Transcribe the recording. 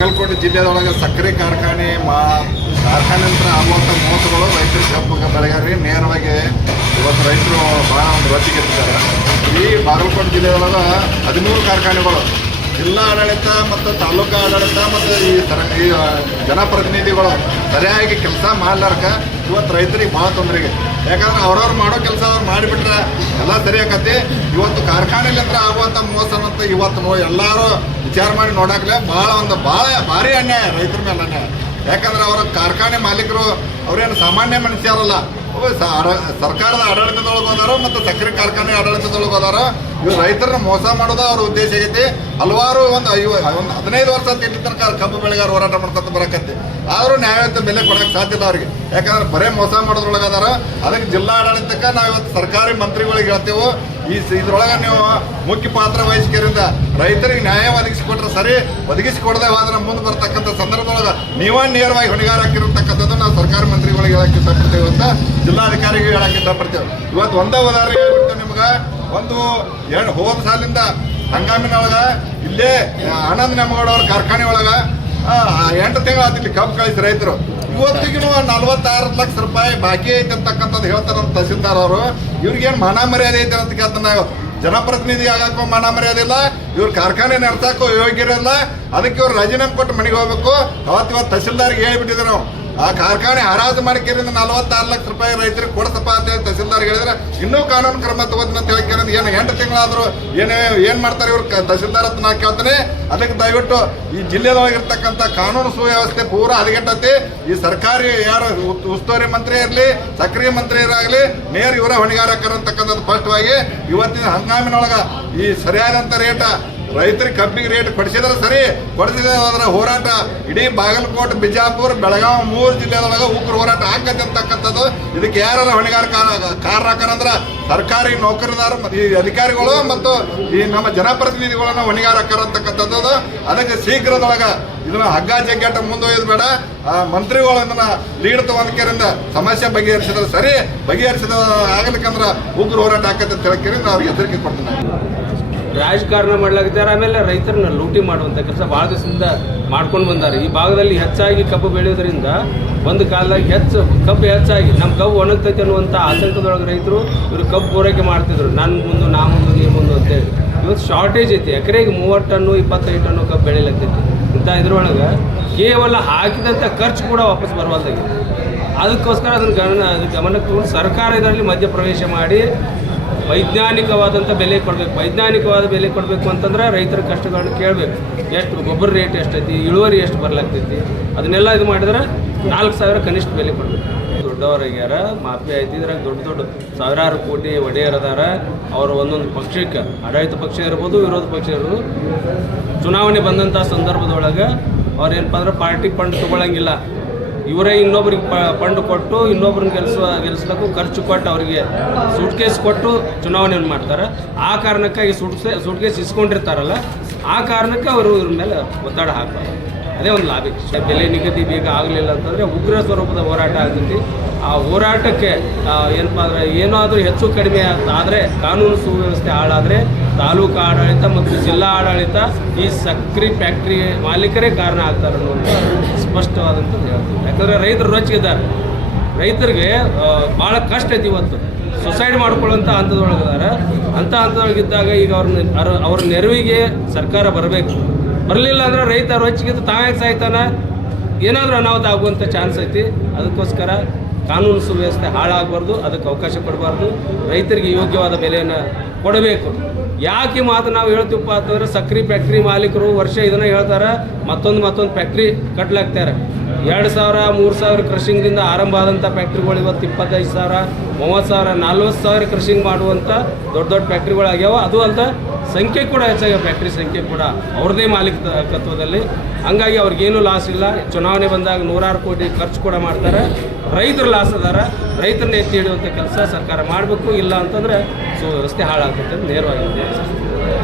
ಬಾಗಲಕೋಟೆ ಜಿಲ್ಲೆಯೊಳಗೆ ಸಕ್ಕರೆ ಕಾರ್ಖಾನೆ, ಮಾ ಕಾರ್ಖಾನೆ ನಂತರ ಆಗುವಂಥ ಮೋಸಗಳು ರೈತರ ಕಬ್ಬು ಬೆಳೆಗಾರರಿಗೆ ನೇರವಾಗಿ ಇವತ್ತು ರೈತರು ಭಾಳ ಒಂದು ರೊಚ್ಚಿಗೆತ್ತಿದ್ದಾರೆ ಈ ಬಾಗಲಕೋಟೆ ಜಿಲ್ಲೆಯೊಳಗೆ ಹದಿಮೂರು ಕಾರ್ಖಾನೆಗಳು ಜಿಲ್ಲಾ ಆಡಳಿತ ಮತ್ತು ತಾಲೂಕು ಆಡಳಿತ ಮತ್ತು ಈ ತರ ಈ ಜನಪ್ರತಿನಿಧಿಗಳು ಸರಿಯಾಗಿ ಕೆಲಸ ಮಾಡ್ಲಾರ್ಕ ಇವತ್ತು ರೈತರಿಗೆ ಭಾಳ ತೊಂದರೆಗೆ ಯಾಕಂದ್ರೆ ಅವ್ರವ್ರು ಮಾಡೋ ಕೆಲಸ ಅವ್ರು ಮಾಡಿಬಿಟ್ರೆ ಎಲ್ಲ ಸರಿ ಆಕತಿ ಇವತ್ತು ಕಾರ್ಖಾನೆಲಿಂದ ಆಗುವಂಥ ಮೋಸನಂತ ಇವತ್ತು ನೋ ಎಲ್ಲರೂ ವಿಚಾರ ಮಾಡಿ ನೋಡಾಕ್ಲೆ ಭಾಳ ಒಂದು ಭಾಳ ಭಾರಿ ಅನ್ಯಾಯ ರೈತರ ಮೇಲೆ ಅನ್ಯಾಯ. ಯಾಕಂದ್ರೆ ಅವರ ಕಾರ್ಖಾನೆ ಮಾಲೀಕರು ಅವ್ರೇನು ಸಾಮಾನ್ಯ ಮನುಷ್ಯರಲ್ಲ ಸರ್ಕಾರದ ಆಡಳಿತದೊಳಗೆ ಹೋದಾರ ಮತ್ತು ಸಕ್ಕರೆ ಕಾರ್ಖಾನೆ ಆಡಳಿತದೊಳಗೆ ಹೋದಾರ. ಇವ್ರು ರೈತರನ್ನ ಮೋಸ ಮಾಡೋದು ಅವ್ರ ಉದ್ದೇಶ ಐತಿ ಹಲವಾರು ಒಂದು ಐವ ಒಂದು ಹದಿನೈದು ವರ್ಷ ಇಲ್ಲಿ ತನಕ ಕಬ್ಬು ಬೆಳೆಗಾರ ಹೋರಾಟ ಮಾಡ್ಕೊತ ಬರಕತ್ತಿ. ಆದರೂ ನ್ಯಾಯಯುತ ಬೆಲೆ ಕೊಡಕ್ಕೆ ಸಾಧ್ಯ ಇಲ್ಲ ಅವ್ರಿಗೆ. ಯಾಕಂದ್ರೆ ಬರೇ ಮೋಸ ಮಾಡೋದ್ರೊಳಗೆ ಅದಾರ. ಅದಕ್ಕೆ ಜಿಲ್ಲಾ ಆಡಳಿತಕ್ಕೆ ನಾವು ಇವತ್ತು ಸರ್ಕಾರಿ ಮಂತ್ರಿಗಳಿಗೆ ಹೇಳ್ತೇವೆ ಈ ಇದ್ರೊಳಗೆ ನೀವು ಮುಖ್ಯ ಪಾತ್ರ ವಹಿಸ್ಕರಿಂದ ರೈತರಿಗೆ ನ್ಯಾಯ ಒದಗಿಸಿಕೊಟ್ರೆ ಸರಿ, ಒದಗಿಸಿಕೊಡದೆ ಹೋದ್ರೆ ಮುಂದೆ ಬರ್ತಕ್ಕಂಥ ಸಂದರ್ಭದೊಳಗೆ ನೀವೇ ನೇರವಾಗಿ ಹೊಣೆಗಾರ ಹಾಕಿರ್ತಕ್ಕಂಥದ್ದು ನಾವು ಸರ್ಕಾರಿ ಮಂತ್ರಿಗಳಿಗೆ ಹೇಳಕ್ಕೆ ಇಷ್ಟಪಡ್ತೇವೆ ಅಂತ ಜಿಲ್ಲಾಧಿಕಾರಿಗೆ ಹೇಳಕ್ಕೆ ಇಷ್ಟಪಡ್ತೇವೆ. ಇವತ್ತು ಒಂದೇ ಉದಾಹರಣೆ ಹೇಳ್ಬಿಡ್ತೇವೆ ನಿಮ್ಗೆ, ಒಂದು ಎರಡು ಹೋದ ಸಾಲಿಂದ ಹಂಗಾಮಿನೊಳಗ ಇಲ್ಲೇ ಆನಂದ ನೆಮ್ಮಗೌಡ ಅವ್ರ ಕಾರ್ಖಾನೆ ಒಳಗೆ ಎಂಟು ತಿಂಗಳು ಆತಿಲ್ಲಿ ಕಬ್ಬು ಕಳಿಸಿ ರೈತರು. ಇವತ್ತಿಗೂ ನಲ್ವತ್ತಾರು ಲಕ್ಷ ರೂಪಾಯಿ ಬಾಕಿ ಐತೆ ಅಂತಕ್ಕಂಥದ್ದು ಹೇಳ್ತಾರಂತ ತಹಸೀಲ್ದಾರ್ ಅವರು. ಇವ್ರಿಗೇನು ಮಾನ ಮರ್ಯಾದೆ ಐತೆ ಅಂತ ಕೇಳ್ತಾನೆ ನಾವು ಜನಪ್ರತಿನಿಧಿ ಆಗಕ್ಕೂ ಮಾನ ಮರ್ಯಾದೆ ಇಲ್ಲ, ಇವ್ರ ಕಾರ್ಖಾನೆ ನಡೆಸಕ್ಕೂ ಯೋಗ್ಯ ಇರಲ್ಲ ಅದಕ್ಕೆ ಇವ್ರು ರಾಜೀನಾಮೆ ಕೊಟ್ಟು ಮನೆಗೆ ಹೋಗ್ಬೇಕು. ಅವತ್ತಿವತ್ತು ತಹಸೀಲ್ದಾರ್ಗೆ ಹೇಳ್ಬಿಟ್ಟಿದ್ದೆ ನಾವು. ಆ ಕಾರ್ಖಾನೆ ಹರಾಜು ಮಾಡಿಕೆರಿಂದ ನಲವತ್ತಾರು ಲಕ್ಷ ರೂಪಾಯಿ ರೈತರಿಗೆ ಕೊಡ್ತಪ್ಪ ಅಂತ ಹೇಳಿ ತಹಸೀಲ್ದಾರ್ ಹೇಳಿದ್ರೆ, ಇನ್ನೂ ಕಾನೂನು ಕ್ರಮ ತಗೋತೀನಿ ಅಂತ ಕೇಳಿದ್ರೆ, ಏನು ಎಂಟು ತಿಂಗಳಾದರೂ ಏನು ಏನು ಮಾಡ್ತಾರೆ ಇವ್ರು? ತಹಸೀಲ್ದಾರ್ ಅಂತ ನಾ ಕೇಳ್ತಾನೆ. ಅದಕ್ಕೆ ದಯವಿಟ್ಟು ಈ ಜಿಲ್ಲೆದೊಳಗಿರ್ತಕ್ಕಂಥ ಕಾನೂನು ಸುವ್ಯವಸ್ಥೆ ಪೂರ ಹದಗೆಟ್ಟತಿ. ಈ ಸರ್ಕಾರಿ ಯಾರು ಉಸ್ತುವಾರಿ ಮಂತ್ರಿ ಇರಲಿ, ಸಕ್ರಿಯ ಮಂತ್ರಿ ಇರಾಗಲಿ ನೇರ ಇವರ ಹೊಣೆಗಾರಕರ ಅಂತಕ್ಕಂಥದ್ದು ಸ್ಪಷ್ಟವಾಗಿ ಇವತ್ತಿನ ಹಂಗಾಮಿನೊಳಗ ಈ ಸರಿಯಾದಂಥ ರೇಟ ರೈತರಿಗೆ ಕಬ್ಬಿಗೆ ರೇಟ್ ಕೊಡಿಸಿದ್ರೆ ಸರಿ, ಕೊಡಿಸಿದ್ರೆ ಅದರ ಹೋರಾಟ. ಇಡೀ ಬಾಗಲಕೋಟೆ, ಬಿಜಾಪುರ, ಬೆಳಗಾವಿ ಮೂರು ಜಿಲ್ಲೆದೊಳಗೆ ಉಗ್ರ ಹೋರಾಟ ಆಗತ್ತೆ ಅಂತಕ್ಕಂಥದ್ದು. ಇದಕ್ಕೆ ಯಾರು ಹೊಣೆಗಾರ ಕಾರಣಕರಂದ್ರೆ ಸರ್ಕಾರಿ ನೌಕರದಾರ ಈ ಅಧಿಕಾರಿಗಳು ಮತ್ತು ಈ ನಮ್ಮ ಜನಪ್ರತಿನಿಧಿಗಳನ್ನ ಹೊಣೆಗಾರಕರ ಅಂತಕ್ಕಂಥದ್ದು. ಅದಕ್ಕೆ ಶೀಘ್ರದೊಳಗೆ ಇದನ್ನ ಹಗ್ಗ ಜಗ್ಗಾಟ ಮುಂದೊಯ್ದು ಬೇಡ. ಆ ಮಂತ್ರಿಗಳು ಇದನ್ನ ಲೀಡ್ ತಗೊಂಡ್ಕರಿಂದ ಸಮಸ್ಯೆ ಬಗೆಹರಿಸಿದ್ರೆ ಸರಿ, ಬಗೆಹರಿಸಿದ ಆಗ್ಲಿಕ್ಕಂದ್ರೆ ಉಗ್ರ ಹೋರಾಟ ಆಕತ್ತೆ ಅಂತ ಹೇಳ್ಕರಿಂದ ಅವ್ರಿಗೆ ಎಚ್ಚರಿಕೆ ಕೊಡ್ತೀನಿ. ರಾಜಕಾರಣ ಮಾಡ್ಲಾಗಿದ್ದಾರೆ ಆಮೇಲೆ ರೈತರನ್ನ ಲೂಟಿ ಮಾಡುವಂಥ ಕೆಲಸ ಭಾಳ ದಿವಸದಿಂದ ಮಾಡ್ಕೊಂಡು ಬಂದಾರೆ. ಈ ಭಾಗದಲ್ಲಿ ಹೆಚ್ಚಾಗಿ ಕಬ್ಬು ಬೆಳೆಯೋದ್ರಿಂದ ಒಂದು ಕಾಲದಾಗ ಹೆಚ್ಚು ಕಬ್ಬು ಹೆಚ್ಚಾಗಿ ನಮ್ಮ ಕಬ್ಬು ಒಣಗ್ತೈತೆ ಅನ್ನುವಂಥ ಆತಂಕದೊಳಗೆ ರೈತರು ಇವರು ಕಬ್ಬು ಪೂರೈಕೆ ಮಾಡ್ತಿದ್ರು. ನನ್ನ ಮುಂದೆ, ನಾ ಮುಂದೆ, ನೀ ಮುಂದೆ ಅಂತೇಳಿ. ಇವತ್ತು ಶಾರ್ಟೇಜ್ ಐತಿ. ಎಕರೆಗೆ ಮೂವತ್ತು ಟನ್ನು, ಇಪ್ಪತ್ತೈದು ಟನ್ನು ಕಬ್ಬು ಬೆಳೆಯಲತ್ತೈತಿ. ಇಂಥ ಇದ್ರೊಳಗೆ ಕೇವಲ ಹಾಕಿದಂಥ ಖರ್ಚು ಕೂಡ ವಾಪಸ್ ಬರುವಂತಾಗಿದೆ ಅದಕ್ಕೋಸ್ಕರ ಅದನ್ನು ಗಮನ ಅದು ಗಮನಕ್ಕೆ ಸರ್ಕಾರ ಇದರಲ್ಲಿ ಮಧ್ಯಪ್ರವೇಶ ಮಾಡಿ ವೈಜ್ಞಾನಿಕವಾದಂಥ ಬೆಲೆ ಕೊಡಬೇಕು. ವೈಜ್ಞಾನಿಕವಾದ ಬೆಲೆ ಕೊಡಬೇಕು ಅಂತಂದ್ರೆ ರೈತರ ಕಷ್ಟಗಳನ್ನ ಕೇಳಬೇಕು. ಎಷ್ಟು ಗೊಬ್ಬರ ರೇಟ್ ಎಷ್ಟೈತಿ, ಇಳುವರಿ ಎಷ್ಟು ಬರಲಾಗ್ತೈತಿ, ಅದನ್ನೆಲ್ಲ ಇದು ಮಾಡಿದ್ರೆ ನಾಲ್ಕು ಸಾವಿರ ಕನಿಷ್ಠ ಬೆಲೆ ಕೊಡಬೇಕು. ದೊಡ್ಡವರಾಗ್ಯಾರ, ಮಾಫಿ ಐತಿ ಇದ್ರಾಗ ದೊಡ್ಡ ದೊಡ್ಡ ಸಾವಿರಾರು ಕೋಟಿ ಒಡೆಯರ್ ಅದಾರ. ಅವರು ಒಂದೊಂದು ಪಕ್ಷಕ್ಕೆ, ಆಡಳಿತ ಪಕ್ಷ ಇರ್ಬೋದು, ವಿರೋಧ ಪಕ್ಷ ಇರ್ಬೋದು, ಚುನಾವಣೆ ಬಂದಂಥ ಸಂದರ್ಭದೊಳಗೆ ಅವ್ರು ಏನಪ್ಪ ಅಂದ್ರೆ ಪಾರ್ಟಿ ಫಂಡ್ ತೊಗೊಳಂಗಿಲ್ಲ. ಇವರೇ ಇನ್ನೊಬ್ರಿಗೆ ಫಂಡ್ ಕೊಟ್ಟು ಇನ್ನೊಬ್ರನ್ನ ಗೆಲ್ಸುವ ಗೆಲ್ಲಿಸ್ಲಿಕ್ಕೂ ಖರ್ಚು ಕೊಟ್ಟು ಅವರಿಗೆ ಸೂಟ್ ಕೇಸ್ ಕೊಟ್ಟು ಚುನಾವಣೆಯನ್ನು ಮಾಡ್ತಾರೆ. ಆ ಕಾರಣಕ್ಕಾಗಿ ಸೂಟ್ ಸೂಟ್ ಕೇಸ್ ಇಸ್ಕೊಂಡಿರ್ತಾರಲ್ಲ, ಆ ಕಾರಣಕ್ಕೆ ಅವರು ಇವ್ರ ಮೇಲೆ ಒತ್ತಡ ಹಾಕ್ತಾರೆ. ಅದೇ ಒಂದು ಲಾಭಿ. ಬೆಲೆ ನಿಗದಿ ಬೇಗ ಆಗಲಿಲ್ಲ ಅಂತಂದರೆ ಉಗ್ರ ಸ್ವರೂಪದ ಹೋರಾಟ ಆಗ್ತೈತಿ. ಆ ಹೋರಾಟಕ್ಕೆ ಏನಪ್ಪ ಅಂದರೆ ಏನಾದರೂ ಹೆಚ್ಚು ಕಡಿಮೆ ಆದರೆ ಕಾನೂನು ಸುವ್ಯವಸ್ಥೆ ಹಾಳಾದರೆ ತಾಲೂಕು ಆಡಳಿತ ಮತ್ತು ಜಿಲ್ಲಾ ಆಡಳಿತ ಈ ಸಕ್ರಿ ಫ್ಯಾಕ್ಟ್ರಿ ಮಾಲೀಕರೇ ಕಾರಣ ಆಗ್ತಾರೆ ಅನ್ನೋದು ಸ್ಪಷ್ಟವಾದಂಥದ್ದು ಹೇಳ್ತೀವಿ ಯಾಕಂದರೆ ರೈತರು ರೊಚ್ಚಿದ್ದಾರೆ. ರೈತರಿಗೆ ಭಾಳ ಕಷ್ಟ ಐತಿ ಇವತ್ತು. ಸುಸೈಡ್ ಮಾಡ್ಕೊಳ್ಳೋಂಥ ಹಂತದೊಳಗಿದ್ದಾರೆ. ಅಂಥ ಹಂತದೊಳಗಿದ್ದಾಗ ಈಗ ಅವ್ರನ್ನ, ಅವ್ರ- ಅವ್ರ ನೆರವಿಗೆ ಸರ್ಕಾರ ಬರಬೇಕು. ಬರಲಿಲ್ಲ ಅಂದ್ರೆ ರೈತ ರೊಚ್ಚಿಗಿದ್ದು ತಾವೇ ಸಾಯ್ತಾನ? ಏನಾದರೂ ಅನಾಹುತ ಆಗುವಂಥ ಚಾನ್ಸ್ ಐತಿ. ಅದಕ್ಕೋಸ್ಕರ ಕಾನೂನು ಸುವ್ಯವಸ್ಥೆ ಹಾಳಾಗಬಾರ್ದು, ಅದಕ್ಕೆ ಅವಕಾಶ ಕೊಡಬಾರ್ದು. ರೈತರಿಗೆ ಯೋಗ್ಯವಾದ ಬೆಲೆಯನ್ನು ಕೊಡಬೇಕು. ಯಾಕೆ ಮಾತು ನಾವು ಹೇಳ್ತೀವಪ್ಪ ಅಂತಂದ್ರೆ ಸಕ್ರೆ ಫ್ಯಾಕ್ಟ್ರಿ ಮಾಲೀಕರು ವರ್ಷ ಇದನ್ನು ಹೇಳ್ತಾರೆ, ಮತ್ತೊಂದು ಮತ್ತೊಂದು ಫ್ಯಾಕ್ಟ್ರಿ ಕಟ್ಲಾಕ್ತಾರೆ. ಎರಡು ಸಾವಿರ, ಮೂರು ಸಾವಿರ ಕ್ರಷಿಂಗ್ದಿಂದ ಆರಂಭ ಆದಂಥ ಫ್ಯಾಕ್ಟ್ರಿಗಳು ಇವತ್ತು ಇಪ್ಪತ್ತೈದು ಸಾವಿರ, ಮೂವತ್ತು ಸಾವಿರ, ನಲ್ವತ್ತು ಸಾವಿರ ಕೃಷಿಂಗ್ ಮಾಡುವಂಥ ದೊಡ್ಡ ದೊಡ್ಡ ಫ್ಯಾಕ್ಟ್ರಿಗಳು ಆಗ್ಯಾವ ಅದು ಅಲ್ಲದೆ ಸಂಖ್ಯೆ ಕೂಡ ಹೆಚ್ಚಾಗ್ಯಾವ, ಫ್ಯಾಕ್ಟ್ರಿ ಸಂಖ್ಯೆ ಕೂಡ ಅವ್ರದ್ದೇ ಮಾಲೀಕತ್ವದಲ್ಲಿ. ಹಂಗಾಗಿ ಅವ್ರಿಗೇನು ಲಾಸ್ ಇಲ್ಲ. ಚುನಾವಣೆ ಬಂದಾಗ ನೂರಾರು ಕೋಟಿ ಖರ್ಚು ಕೂಡ ಮಾಡ್ತಾರೆ. ರೈತರು ಲಾಸ್ ಅದಾರ. ರೈತರನ್ನ ಎತ್ತಿ ಹಿಡಿಯುವಂಥ ಕೆಲಸ ಸರ್ಕಾರ ಮಾಡಬೇಕು. ಇಲ್ಲ ಅಂತಂದರೆ ಸುವ್ಯವಸ್ಥೆ ಹಾಳಾಗುತ್ತೆ ಅಂತ ನೇರವಾಗಿ